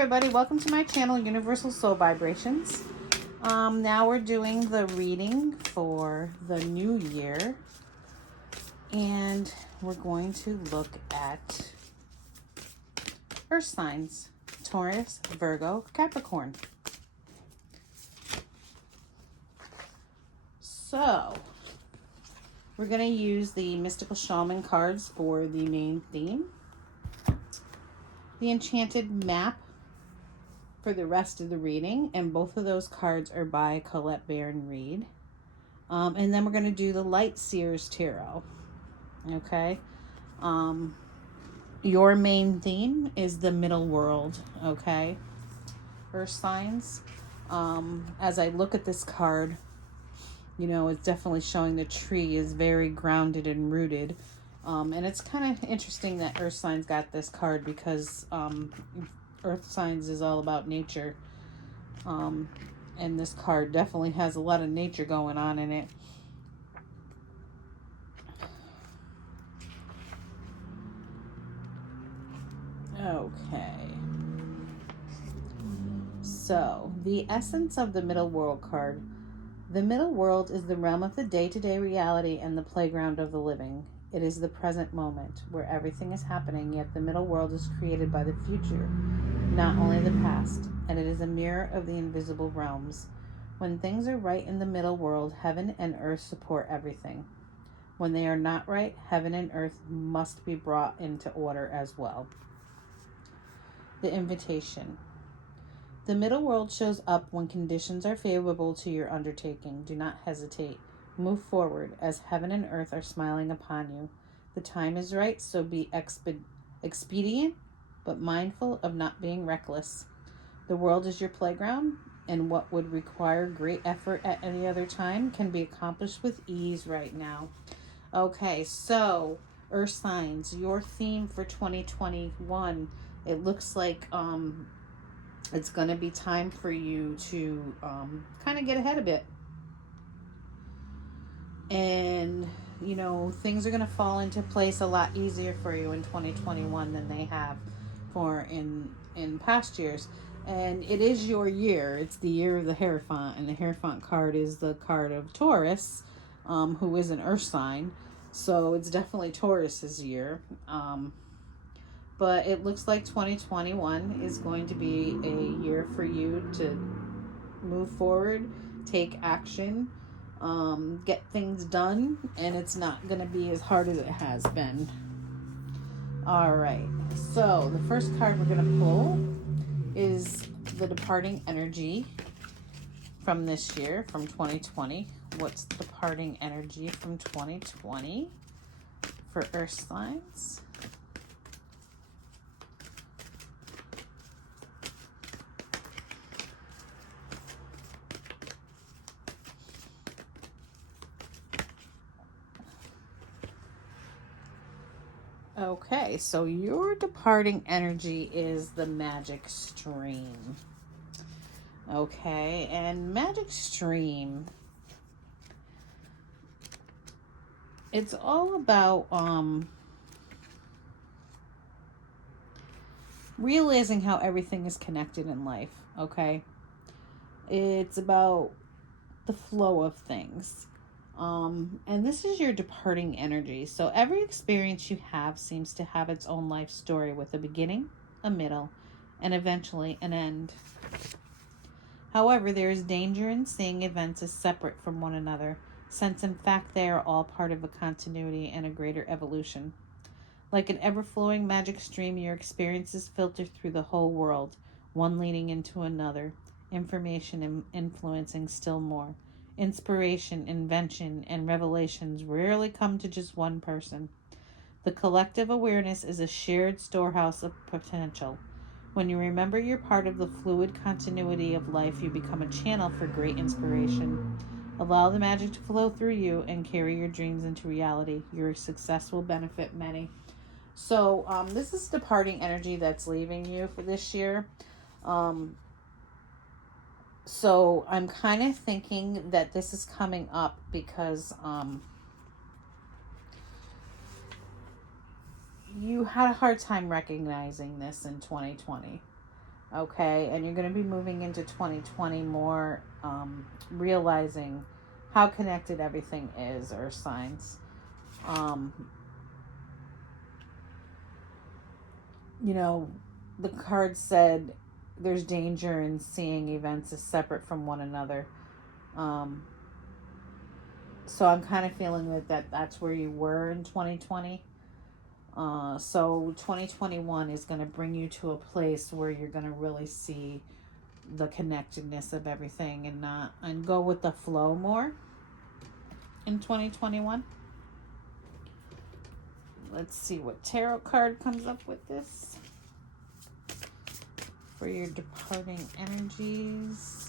everybody, welcome to my channel, Universal Soul Vibrations. Now we're doing the reading for the new year, and we're going to look at earth signs: Taurus, Virgo, Capricorn. So we're going to use the Mystical Shaman cards for the main theme, the Enchanted Map for the rest of the reading, and both of those cards are by Colette Baron Reed. And then we're going to do the Light Seers Tarot. Okay. Your main theme is the middle world. Okay. Earth signs. As I look at this card, you know, it's definitely showing the tree is very grounded and rooted. And it's kind of interesting that Earth signs got this card because Earth signs is all about nature. And this card definitely has a lot of nature going on in it. Okay. So, the essence of the middle world card. The middle world is the realm of the day-to-day reality and the playground of the living. It is the present moment where everything is happening, yet the middle world is created by the future, not only the past, and it is a mirror of the invisible realms. When things are right in the middle world, heaven and earth support everything. When they are not right, heaven and earth must be brought into order as well. The invitation. The middle world shows up when conditions are favorable to your undertaking. Do not hesitate. Move forward, as heaven and earth are smiling upon you. The time is right, so be expedient, but mindful of not being reckless. The world is your playground, and what would require great effort at any other time can be accomplished with ease right now. Okay, so Earth signs, your theme for 2021. It looks like it's going to be time for you to kind of get ahead a bit. And, you know, things are going to fall into place a lot easier for you in 2021 than they have for in past years. And it is your year. It's the year of the Hierophant. And the Hierophant card is the card of Taurus, who is an earth sign. So it's definitely Taurus's year. But it looks like 2021 is going to be a year for you to move forward, take action, get things done, and it's not going to be as hard as it has been. All right, so the first card we're going to pull is the departing energy from this year, from 2020. What's the departing energy from 2020 for earth signs? Okay, so your departing energy is the magic stream. Okay, and magic stream, it's all about realizing how everything is connected in life. Okay, it's about the flow of things. And this is your departing energy. So every experience you have seems to have its own life story with a beginning, a middle, and eventually an end. However, there is danger in seeing events as separate from one another, since in fact they are all part of a continuity and a greater evolution. Like an ever-flowing magic stream, your experiences filter through the whole world, one leading into another, information influencing still more. Inspiration, invention, and revelations rarely come to just one person. The collective awareness is a shared storehouse of potential. When you remember you're part of the fluid continuity of life, you become a channel for great inspiration. Allow the magic to flow through you and carry your dreams into reality. Your success will benefit many. So this is departing energy that's leaving you for this year. So I'm kind of thinking that this is coming up because you had a hard time recognizing this in 2020. Okay, and you're going to be moving into 2020 more, realizing how connected everything is, Earth signs. Um, you know, the card said there's danger in seeing events as separate from one another. Um, so I'm kind of feeling that's where you were in 2020. So 2021 is going to bring you to a place where you're going to really see the connectedness of everything and go with the flow more in 2021. Let's see what tarot card comes up with this for your departing energies.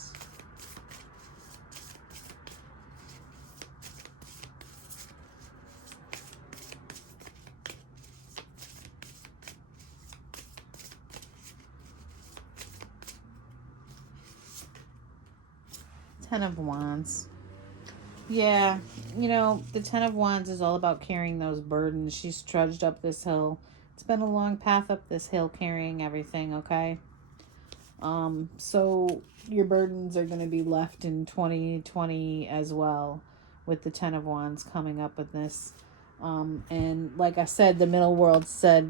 Ten of Wands. Yeah, the Ten of Wands is all about carrying those burdens. She's trudged up this hill. It's been a long path up this hill carrying everything, okay? So your burdens are going to be left in 2020 as well, with the Ten of Wands coming up with this. And like I said, the middle world said,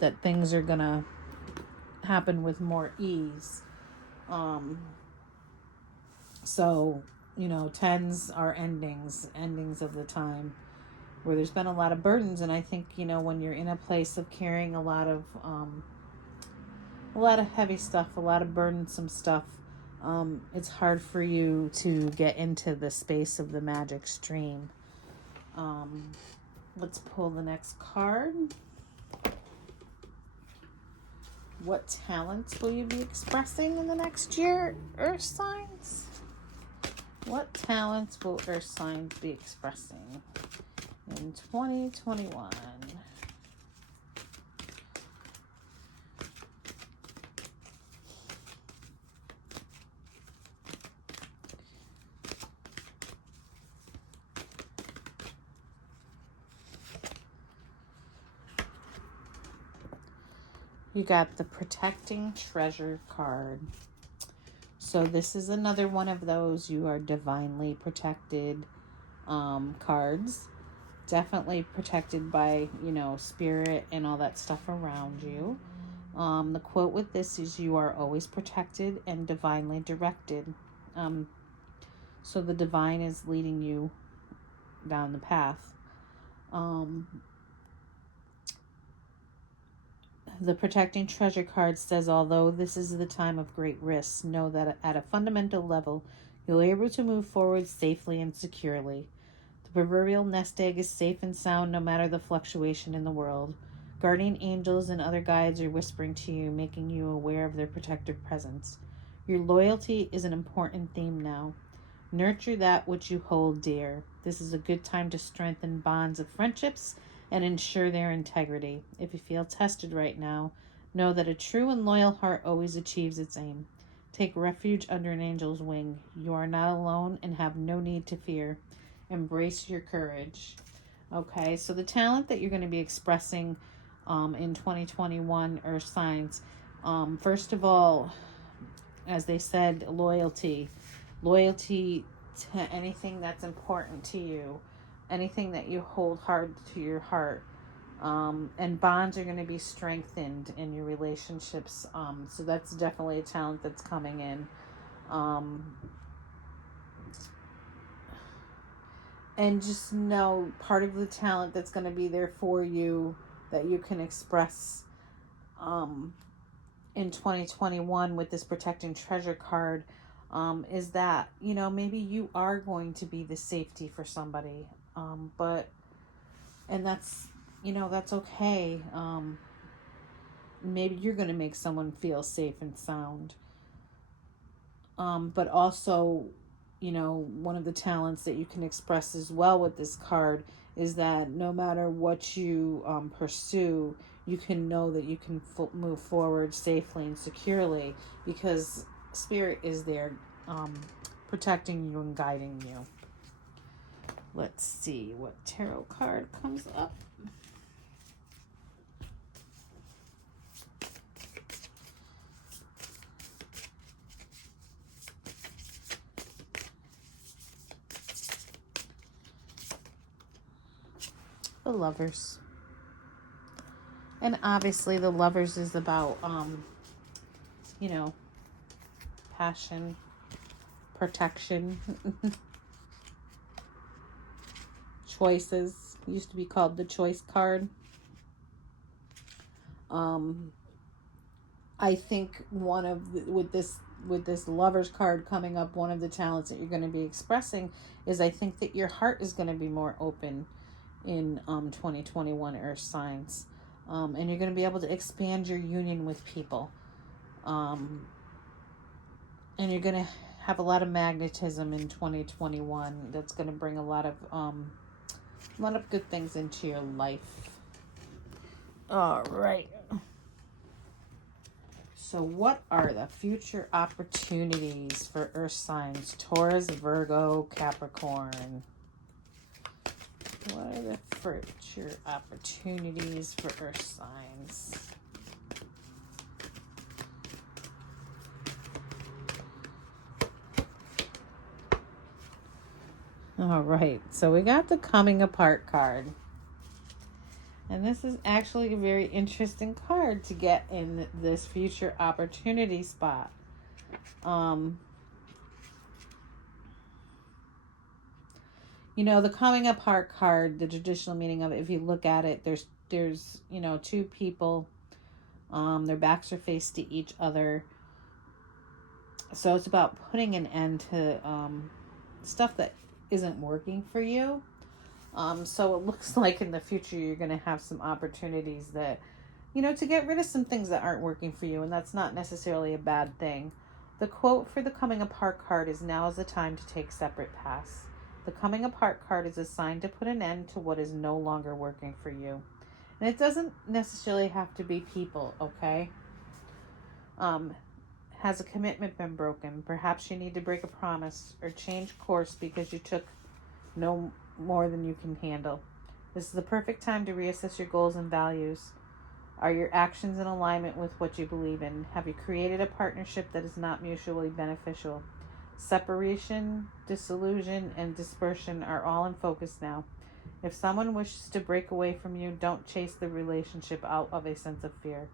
that things are going to happen with more ease. So, tens are endings of the time where there's been a lot of burdens. And I think, when you're in a place of carrying a lot of heavy stuff, a lot of burdensome stuff, it's hard for you to get into the space of the magic stream. Let's pull the next card. What talents will you be expressing in the next year, Earth signs? What talents will Earth signs be expressing in 2021? You got the Protecting Treasure card. So this is another one of those you are divinely protected cards. Definitely protected by, spirit and all that stuff around you. The quote with this is, you are always protected and divinely directed. So the divine is leading you down the path. The Protecting Treasure card says, although this is the time of great risks, know that at a fundamental level, you'll be able to move forward safely and securely. The proverbial nest egg is safe and sound no matter the fluctuation in the world. Guardian angels and other guides are whispering to you, making you aware of their protective presence. Your loyalty is an important theme now. Nurture that which you hold dear. This is a good time to strengthen bonds of friendships and ensure their integrity. If you feel tested right now, know that a true and loyal heart always achieves its aim. Take refuge under an angel's wing. You are not alone and have no need to fear. Embrace your courage. Okay, so the talent that you're going to be expressing in 2021 are signs. First of all, as they said, loyalty. Loyalty to anything that's important to you. Anything that you hold hard to your heart. And bonds are going to be strengthened in your relationships. So that's definitely a talent that's coming in. And just know part of the talent that's going to be there for you that you can express in 2021 with this Protecting Treasure card is that, maybe you are going to be the safety for somebody. And that's, that's okay. Maybe you're going to make someone feel safe and sound. But also, one of the talents that you can express as well with this card is that no matter what you pursue, you can know that you can move forward safely and securely because Spirit is there protecting you and guiding you. Let's see what tarot card comes up. the Lovers. And obviously the Lovers is about, you know, passion, protection, choices. It used to be called the Choice card. I think with this Lovers card coming up, one of the talents that you're going to be expressing is, I think that your heart is going to be more open in 2021 Earth signs. And you're going to be able to expand your union with people. And you're going to have a lot of magnetism in 2021. That's going to bring a lot of good things into your life. All right. So what are the future opportunities for Earth signs? Taurus, Virgo, Capricorn. What are the future opportunities for Earth signs? All right. So we got the Coming Apart card. And this is actually a very interesting card to get in this future opportunity spot. You know, the Coming Apart card, the traditional meaning of it, if you look at it, there's you know, two people. Their backs are faced to each other. So it's about putting an end to stuff that isn't working for you. So it looks like in the future you're going to have some opportunities that, you know, to get rid of some things that aren't working for you, and that's not necessarily a bad thing. The quote for the Coming Apart card is, "Now is the time to take separate paths." The Coming Apart card is a sign to put an end to what is no longer working for you. And it doesn't necessarily have to be people, okay? Has a commitment been broken? Perhaps you need to break a promise or change course because you took no more than you can handle. This is the perfect time to reassess your goals and values. Are your actions in alignment with what you believe in? Have you created a partnership that is not mutually beneficial? Separation, disillusion, and dispersion are all in focus now. If someone wishes to break away from you, don't chase the relationship out of a sense of fear.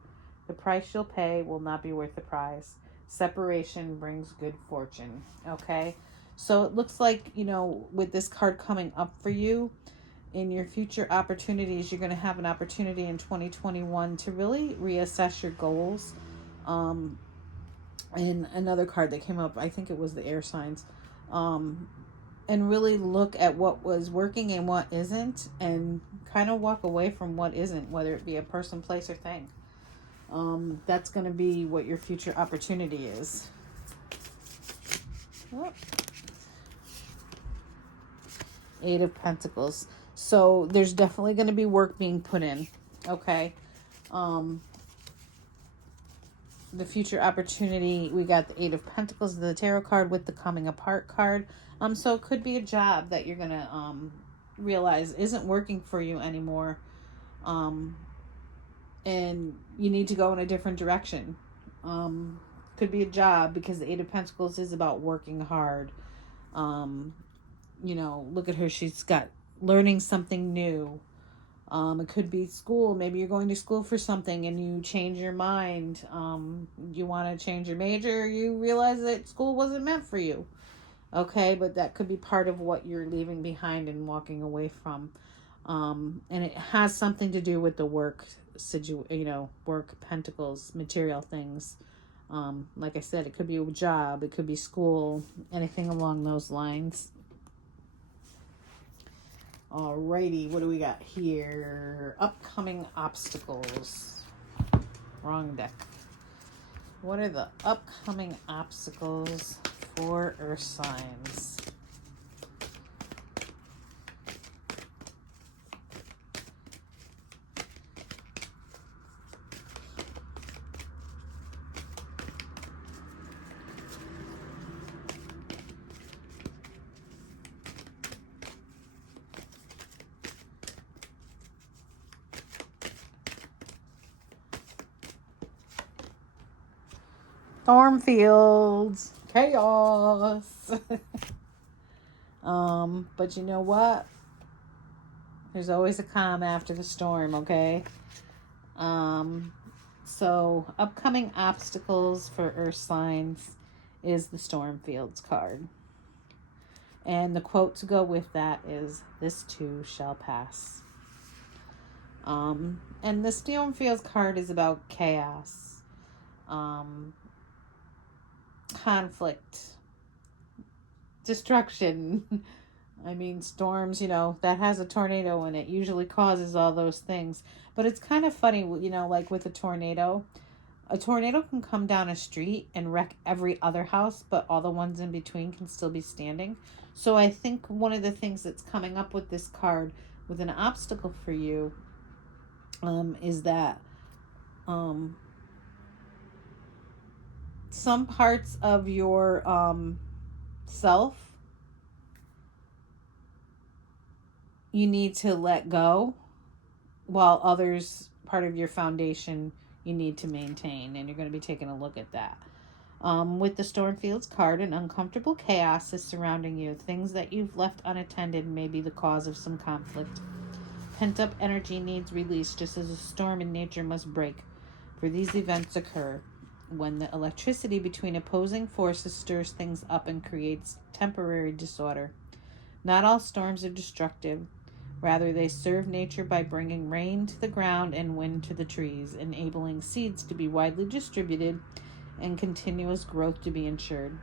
The price you'll pay will not be worth the prize. Separation brings good fortune. Okay? So it looks like, you know, with this card coming up for you, in your future opportunities, you're going to have an opportunity in 2021 to really reassess your goals. And another card that came up, I think it was the air signs, and really look at what was working and what isn't, and kind of walk away from what isn't, whether it be a person, place, or thing. That's going to be what your future opportunity is. Oh. Eight of Pentacles. So there's definitely going to be work being put in. Okay. The future opportunity, we got the Eight of Pentacles, the tarot card, with the Coming Apart card. So it could be a job that you're going to realize isn't working for you anymore. And you need to go in a different direction. Could be a job, because the Eight of Pentacles is about working hard. You know, look at her. She's got learning something new. It could be school. Maybe you're going to school for something and you change your mind. You want to change your major. You realize that school wasn't meant for you. Okay, but that could be part of what you're leaving behind and walking away from. And it has something to do with the work work, pentacles, material things. Like I said, it could be a job. It could be school. Anything along those lines. Alrighty, what do we got here? Upcoming obstacles. Wrong deck. What are the upcoming obstacles for Earth signs? Storm fields, chaos. But you know what? There's always a calm after the storm, okay? So upcoming obstacles for earth signs is the storm fields card. And the quote to go with that is, "This too shall pass." And the storm fields card is about chaos, conflict, destruction. I mean, storms, that has a tornado in it, usually causes all those things. But it's kind of funny, like with a tornado can come down a street and wreck every other house, but all the ones in between can still be standing. So I think one of the things that's coming up with this card with an obstacle for you is that some parts of your self you need to let go, while others, part of your foundation, you need to maintain. And you're going to be taking a look at that. With the Stormfields card, an uncomfortable chaos is surrounding you. Things that you've left unattended may be the cause of some conflict. Pent-up energy needs release, just as a storm in nature must break. For these events occur when the electricity between opposing forces stirs things up and creates temporary disorder. Not all storms are destructive. Rather, they serve nature by bringing rain to the ground and wind to the trees, enabling seeds to be widely distributed and continuous growth to be ensured.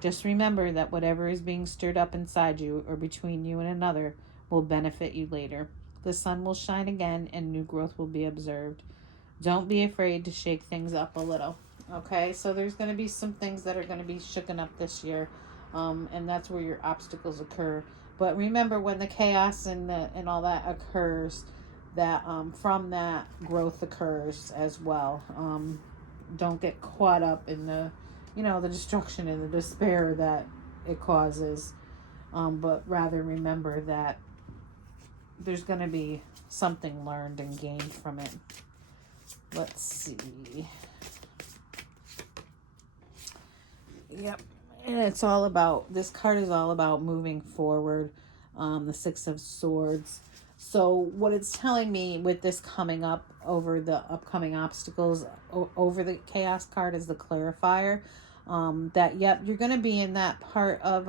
Just remember that whatever is being stirred up inside you or between you and another will benefit you later. The sun will shine again and new growth will be observed. Don't be afraid to shake things up a little. Okay, so there's going to be some things that are going to be shooken up this year, and that's where your obstacles occur. But remember, when the chaos and all that occurs, that from that growth occurs as well. Don't get caught up in the destruction and the despair that it causes, but rather remember that there's going to be something learned and gained from it. Let's see. Yep. And this card is all about moving forward, the Six of Swords. So what it's telling me with this coming up over the upcoming obstacles, over the Chaos card is the clarifier, that, yep, you're going to be in that part of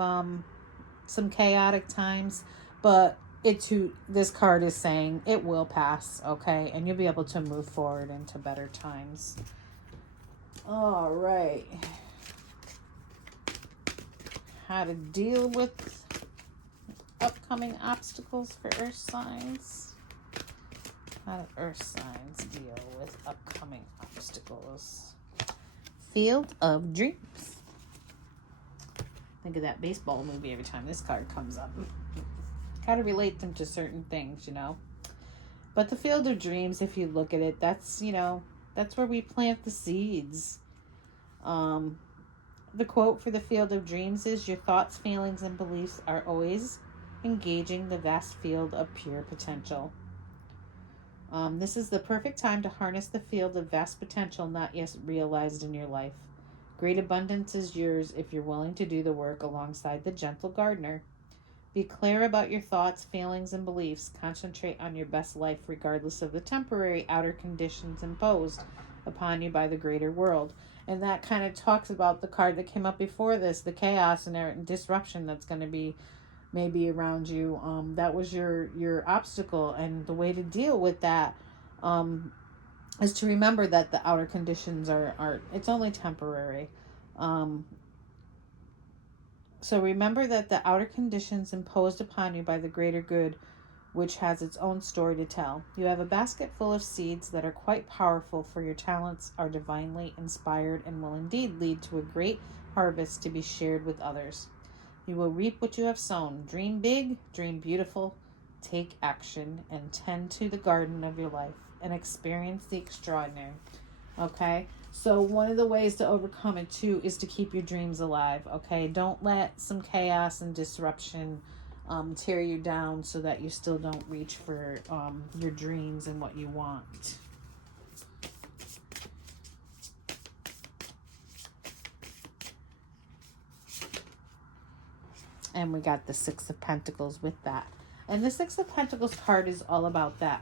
some chaotic times, but this card is saying it will pass, okay? And you'll be able to move forward into better times. All right. How to deal with upcoming obstacles for earth signs. How do earth signs deal with upcoming obstacles? Field of Dreams. Think of that baseball movie every time this card comes up. Gotta relate them to certain things, But the Field of Dreams, if you look at it, that's where we plant the seeds. The quote for the Field of Dreams is, "Your thoughts, feelings, and beliefs are always engaging the vast field of pure potential." This is the perfect time to harness the field of vast potential not yet realized in your life. Great abundance is yours if you're willing to do the work alongside the gentle gardener. Be clear about your thoughts, feelings, and beliefs. Concentrate on your best life regardless of the temporary outer conditions imposed upon you by the greater world. And that kind of talks about the card that came up before this, the chaos and disruption that's going to be maybe around you. That was your obstacle. And the way to deal with that is to remember that the outer conditions are it's only temporary. So remember that the outer conditions imposed upon you by the greater good, which has its own story to tell. You have a basket full of seeds that are quite powerful, for your talents are divinely inspired and will indeed lead to a great harvest to be shared with others. You will reap what you have sown. Dream big, dream beautiful, take action, and tend to the garden of your life and experience the extraordinary. Okay? So one of the ways to overcome it too is to keep your dreams alive. Okay? Don't let some chaos and disruption tear you down so that you still don't reach for your dreams and what you want. And we got the Six of Pentacles with that. And the Six of Pentacles card is all about that.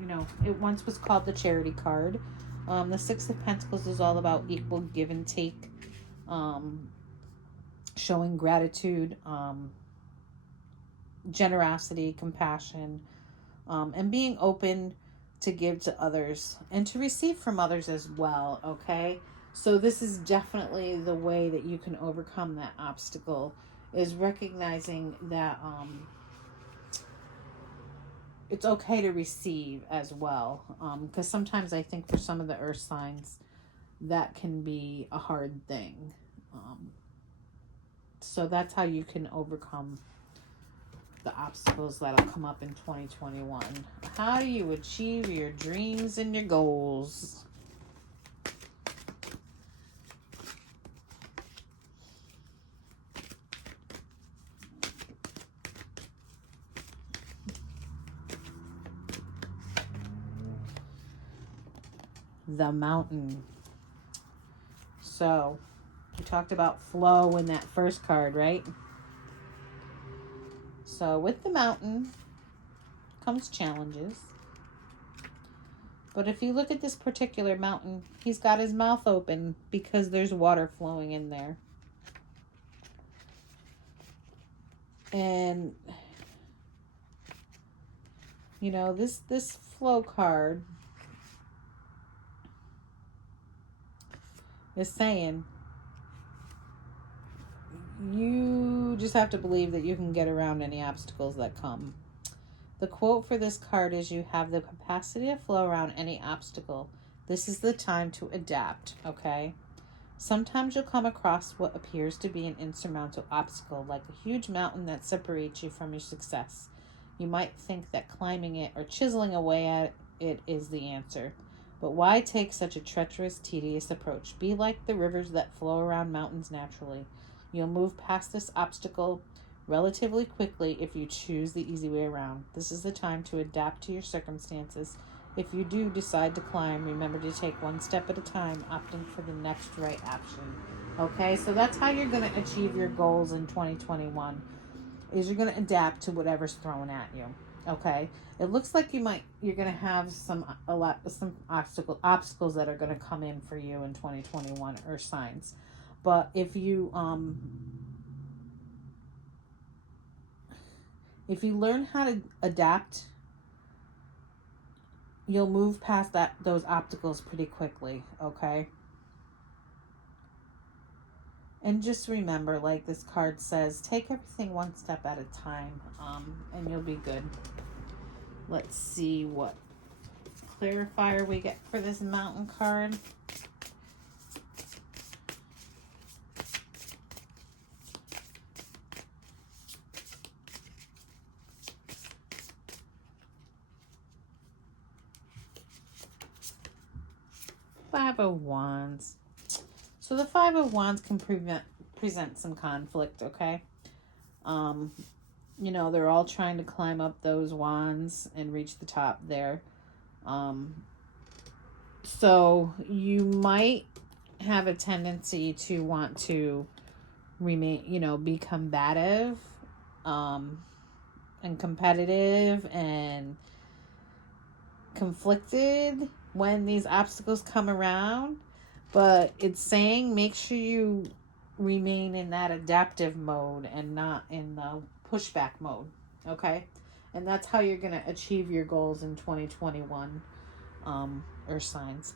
You know, it once was called the Charity card. The Six of Pentacles is all about equal give and take, showing gratitude, generosity, compassion, and being open to give to others and to receive from others as well. Okay, so this is definitely the way that you can overcome that obstacle, is recognizing that it's okay to receive as well, because sometimes I think for some of the earth signs that can be a hard thing. So that's how you can overcome the obstacles that'll come up in 2021. How do you achieve your dreams and your goals? The Mountain. So we talked about flow in that first card, right? So with the Mountain comes challenges. But if you look at this particular mountain, he's got his mouth open because there's water flowing in there. And you know, this flow card is saying you just have to believe that you can get around any obstacles that come. The quote for this card is, you have the capacity to flow around any obstacle. This is the time to adapt, okay? Sometimes you'll come across what appears to be an insurmountable obstacle, like a huge mountain that separates you from your success. You might think that climbing it or chiseling away at it is the answer. But why take such a treacherous, tedious approach? Be like the rivers that flow around mountains naturally. You'll move past this obstacle relatively quickly if you choose the easy way around. This is the time to adapt to your circumstances. If you do decide to climb, remember to take one step at a time, opting for the next right option. Okay, so that's how you're going to achieve your goals in 2021, is you're going to adapt to whatever's thrown at you. Okay, it looks like you're going to have some obstacles that are going to come in for you in 2021, or signs. But if you learn how to adapt, you'll move past those obstacles pretty quickly, okay? And just remember, like this card says, take everything one step at a time, and you'll be good. Let's see what clarifier we get for this Mountain card. Five of Wands. So the Five of Wands can present some conflict, okay? You know, they're all trying to climb up those wands and reach the top there. So you might have a tendency to want to remain, be combative, and competitive and conflicted when these obstacles come around. But it's saying make sure you remain in that adaptive mode and not in the pushback mode, okay? And that's how you're going to achieve your goals in 2021, Earth signs.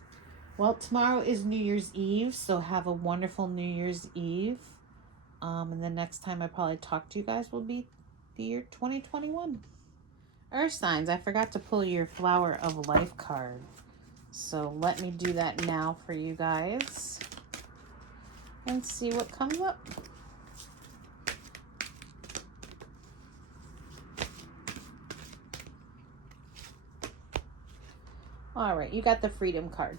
Well, tomorrow is New Year's Eve, so have a wonderful New Year's Eve. And the next time I probably talk to you guys will be the year 2021. Earth signs, I forgot to pull your Flower of Life card. So let me do that now for you guys and see what comes up. All right, you got the Freedom card.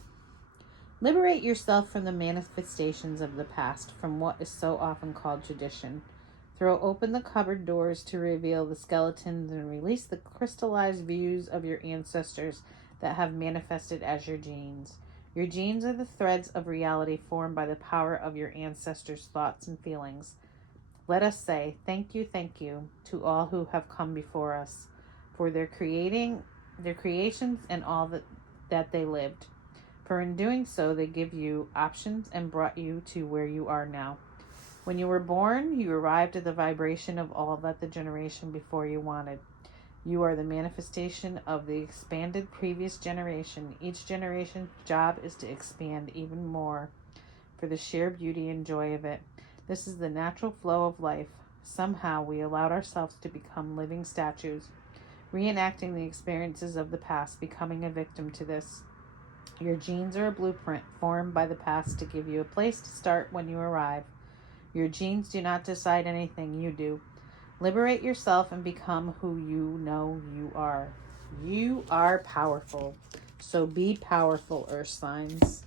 Liberate yourself from the manifestations of the past, from what is so often called tradition. Throw open the cupboard doors to reveal the skeletons and release the crystallized views of your ancestors that have manifested as your genes. Your genes are the threads of reality formed by the power of your ancestors' thoughts and feelings. Let us say thank you to all who have come before us for their creations and all that they lived. For in doing so, they give you options and brought you to where you are now. When you were born, you arrived at the vibration of all that the generation before you wanted. You are the manifestation of the expanded previous generation. Each generation's job is to expand even more for the sheer beauty and joy of it. This is the natural flow of life. Somehow we allowed ourselves to become living statues, reenacting the experiences of the past, becoming a victim to this. Your genes are a blueprint formed by the past to give you a place to start when you arrive. Your genes do not decide anything, you do. Liberate yourself and become who you know you are. You are powerful. So be powerful, Earth signs.